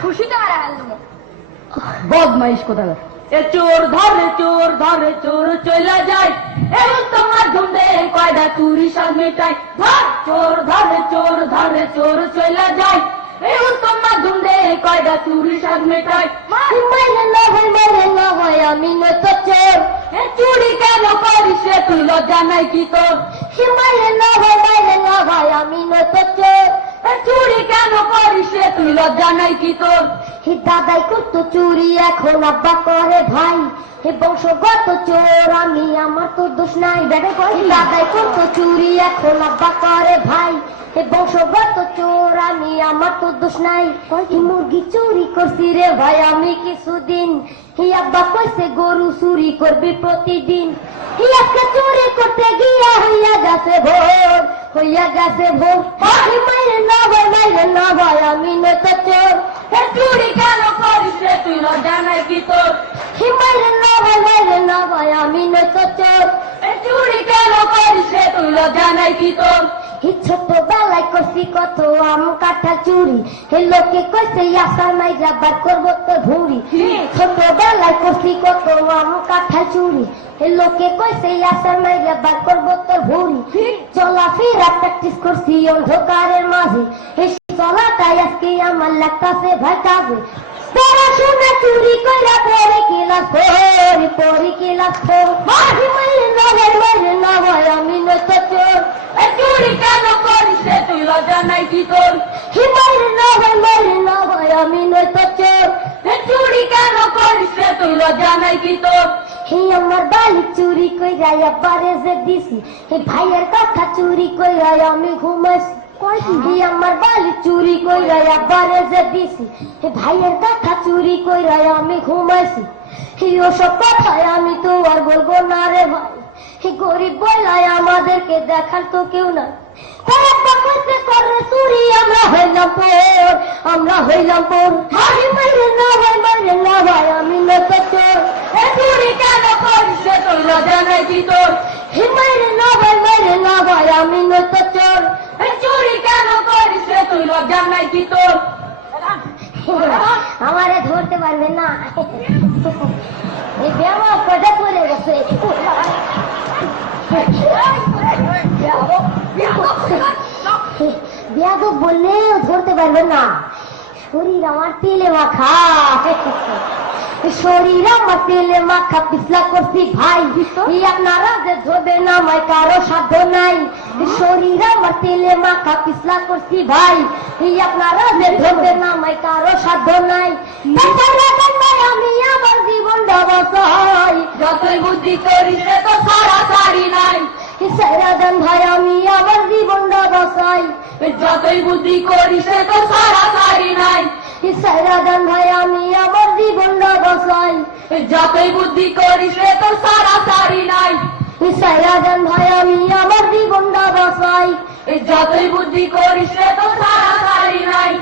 খুশিতে মারা গেল বদমাইশ কোথায় এ চোর ধরে চোর চলে যায় এবং তোমার ধুমে কয়টা চুরি সব মেটাই ধর চোর ধরে চোর চলে যায় এবং তোমার ধুমে কয়টা চুরি সব মেটাই মাইরে না হয় আমি নয়তো চোর এ চুরি কেন করিস রে তুই লজ্জা নাই কি তোর মাইরে না হয় আমি নয়তো চোর এ চুরি কেন করিস রে তুই লজ্জা নাই কি তোর হে দাদাই করতো চুরি এখন আব্বা করে ভাই হে বংশগত চোর আমি আমার তো দোষ নাই দাদাই করতো চুরি এখন আব্বা করে ভাই হে বংশগত চোর আমি আমার তো দোষ নাই মুরগি চুরি করছি রে ভাই আমি কিছুদিন হে আব্বা কইছে গরু চুরি করবি প্রতিদিন হে আজকে চুরি করতে গিয়া হইয়া গেছে ভোর মাইরে না ভাই আমি নয়তো চোর এ চুরি কেন করিস রে তুই লজ্জা নাই কি তোর মাইরে না ভাই আমি নয়তো চোর এ চুরি কেন করিস রে তুই লজ্জা নাই কি তোর ছোটবেলায় করছি কত আম কাঠা চুরি হে লোকে কইছে আশা নাই যাবার করবো তো ভুঁড়ি ছোটবেলায় করছি কত আম কাঠা চুরি হে লোকে কইছে আশা নাই যাবার করবো তো ভুঁড়ি চলাফেরা প্র্যাকটিস করছি অন্ধকারের মাঝে হে চলাটাই আজকে আমার লাগতাছে ভাই কাজে পড়াশোনা চুরি কইরা পরে কিলাস মাইরে না ভাই আমি নয়তো চোর এ চুরি কেন করিস রে তুই লজ্জা নাই কি তোর মাইরে না ভাই আমি নয়তো চোর এ চুরি কেন করিস রে তুই লজ্জা নাই কি তোর হে আমার বালি চুরি কইরা আব্বারে যে দিছি হে ভাইয়ের কথা চুরি কইরা আমি ঘুমাইছি হে আমার বালি চুরি কইরা আব্বারে যে দিছি হে ভাইয়ের কথা চুরি কইরা আমি ঘুমাইছি হে ওসব কথায় আমি তো আর বলবো না রে ভাই হে গরিব বলাই আমাদেরকে দেখার তো কেউ না তারা কইতে করে চুরি আমরা হইলাম পর মাইরে না ভাই আমি নয়তো চোর এ চুরি কেন করিস রে তুই লজ্জা নাই কি তোর মাইরে না ভাই আমি নয়তো চোর এ চুরি কেন করিস রে তুই লজ্জা নাই কি তোর আমারে ধরতে পারবে না এই ব্যামা কটা পড়ে গেছে বিয়াদব বললেও ধরতে পারবে না শরীর আমার তেলে মাখা পিছলা করছি ভাই আপনারা যে ধরবে না আমায় কারো সাধ্য নাই শরীর আমার তেলে মাখা পিছলা করছি ভাই আপনারা যে ধরবে না আমায় কারো সাধ্য নাই আমি আমার জীবন ব্যবসায় যতই বুদ্ধি করিস রে তো সারা সারি নাই সারাদান ভাই আমি আমার জীবন ব্যবসায় যতই বুদ্ধি করিস রে তো সারা সারি নাই সারাদান ভাই আমি আমার জীবন ব্যবসায় যতই বুদ্ধি করিস রে তো সারা সারি নাই সারাদান ভাই আমি আমার জীবন ব্যবসায় যতই বুদ্ধি করিস রে তো সারা সারি নাই